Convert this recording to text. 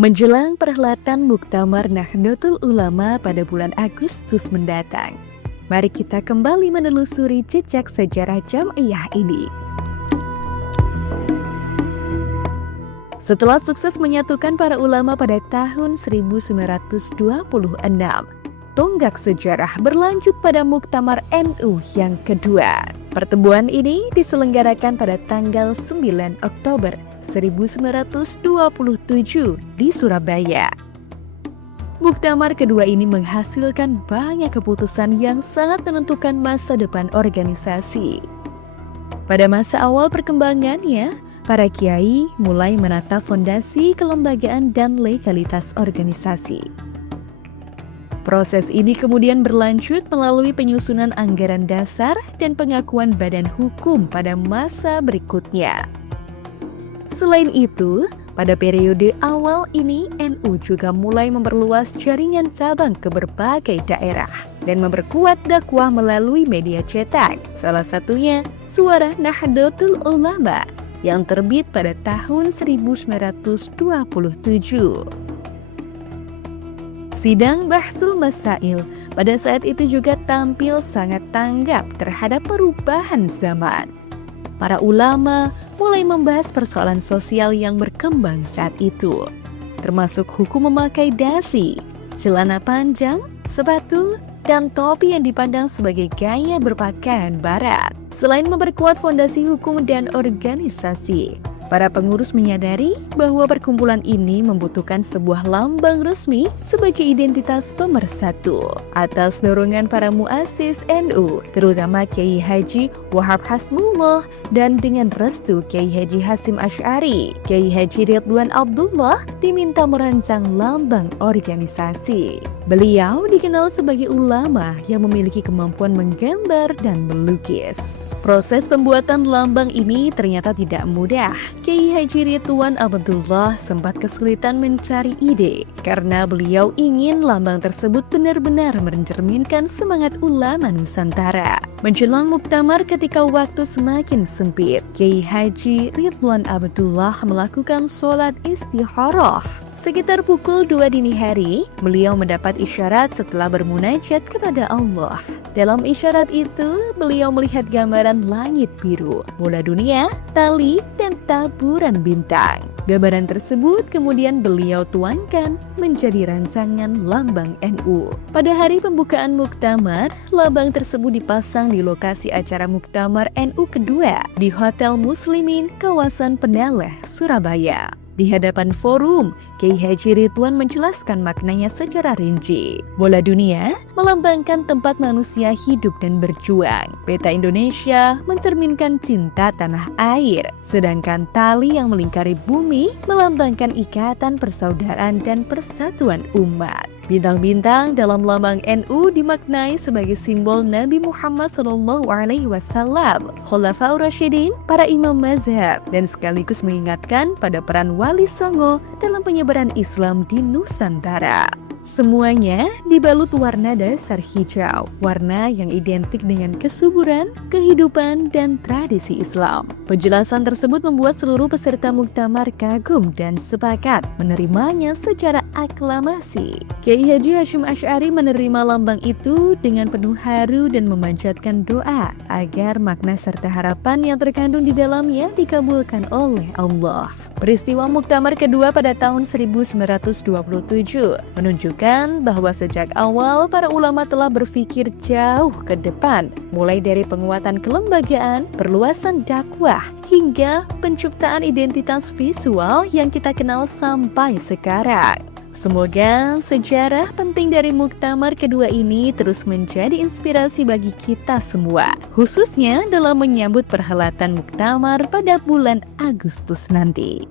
Menjelang perhelatan Muktamar Nahdlatul Ulama pada bulan Agustus mendatang, mari kita kembali menelusuri jejak sejarah Jam'iyah ini. Setelah sukses menyatukan para ulama pada tahun 1926, tonggak sejarah berlanjut pada Muktamar NU yang kedua. Pertemuan ini diselenggarakan pada tanggal 9 Oktober 1927 di Surabaya. Muktamar kedua ini menghasilkan banyak keputusan yang sangat menentukan masa depan organisasi. Pada masa awal perkembangannya, para kiai mulai menata fondasi kelembagaan dan legalitas organisasi. Proses ini kemudian berlanjut melalui penyusunan anggaran dasar dan pengakuan badan hukum pada masa berikutnya. Selain itu, pada periode awal ini NU juga mulai memperluas jaringan cabang ke berbagai daerah dan memperkuat dakwah melalui media cetak, salah satunya Suara Nahdlatul Ulama yang terbit pada tahun 1927. Sidang Bahsul Masail pada saat itu juga tampil sangat tanggap terhadap perubahan zaman. Para ulama mulai membahas persoalan sosial yang berkembang saat itu, termasuk hukum memakai dasi, celana panjang, sepatu, dan topi yang dipandang sebagai gaya berpakaian barat. Selain memperkuat fondasi hukum dan organisasi, para pengurus menyadari bahwa perkumpulan ini membutuhkan sebuah lambang resmi sebagai identitas pemersatu. Atas dorongan para muassis NU, terutama Kiai Haji Wahab Hasbullah, dan dengan restu Kiai Haji Hasyim Asy'ari, Kiai Haji Ridwan Abdullah diminta merancang lambang organisasi. Beliau dikenal sebagai ulama yang memiliki kemampuan menggambar dan melukis. Proses pembuatan lambang ini ternyata tidak mudah. Kiai Haji Ridwan Abdullah sempat kesulitan mencari ide karena beliau ingin lambang tersebut benar-benar mencerminkan semangat ulama Nusantara. Menjelang muktamar ketika waktu semakin sempit, Kiai Haji Ridwan Abdullah melakukan sholat istikharah. Sekitar pukul 2 dini hari, beliau mendapat isyarat setelah bermunajat kepada Allah. Dalam isyarat itu, beliau melihat gambaran langit biru, bola dunia, tali, dan taburan bintang. Gambaran tersebut kemudian beliau tuangkan menjadi rancangan lambang NU. Pada hari pembukaan muktamar, lambang tersebut dipasang di lokasi acara muktamar NU kedua di Hotel Muslimin, kawasan Penalah, Surabaya. Di hadapan forum, Kiai Haji Ridwan menjelaskan maknanya secara rinci. Bola dunia melambangkan tempat manusia hidup dan berjuang. Peta Indonesia mencerminkan cinta tanah air. Sedangkan tali yang melingkari bumi melambangkan ikatan persaudaraan dan persatuan umat. Bintang-bintang dalam lambang NU dimaknai sebagai simbol Nabi Muhammad SAW, Khulafaur Rasyidin, para imam mazhab, dan sekaligus mengingatkan pada peran Wali Songo dalam penyebaran Islam di Nusantara. Semuanya dibalut warna dasar hijau, warna yang identik dengan kesuburan, kehidupan, dan tradisi Islam. Penjelasan tersebut membuat seluruh peserta muktamar kagum dan sepakat menerimanya secara aklamasi. Kiai Haji Hasyim Asy'ari menerima lambang itu dengan penuh haru dan memanjatkan doa agar makna serta harapan yang terkandung di dalamnya dikabulkan oleh Allah. Peristiwa muktamar kedua pada tahun 1927 menunjukkan bahwa sejak awal para ulama telah berpikir jauh ke depan, mulai dari penguatan kelembagaan, perluasan dakwah, hingga penciptaan identitas visual yang kita kenal sampai sekarang. Semoga sejarah penting dari muktamar kedua ini terus menjadi inspirasi bagi kita semua, khususnya dalam menyambut perhelatan muktamar pada bulan Agustus nanti.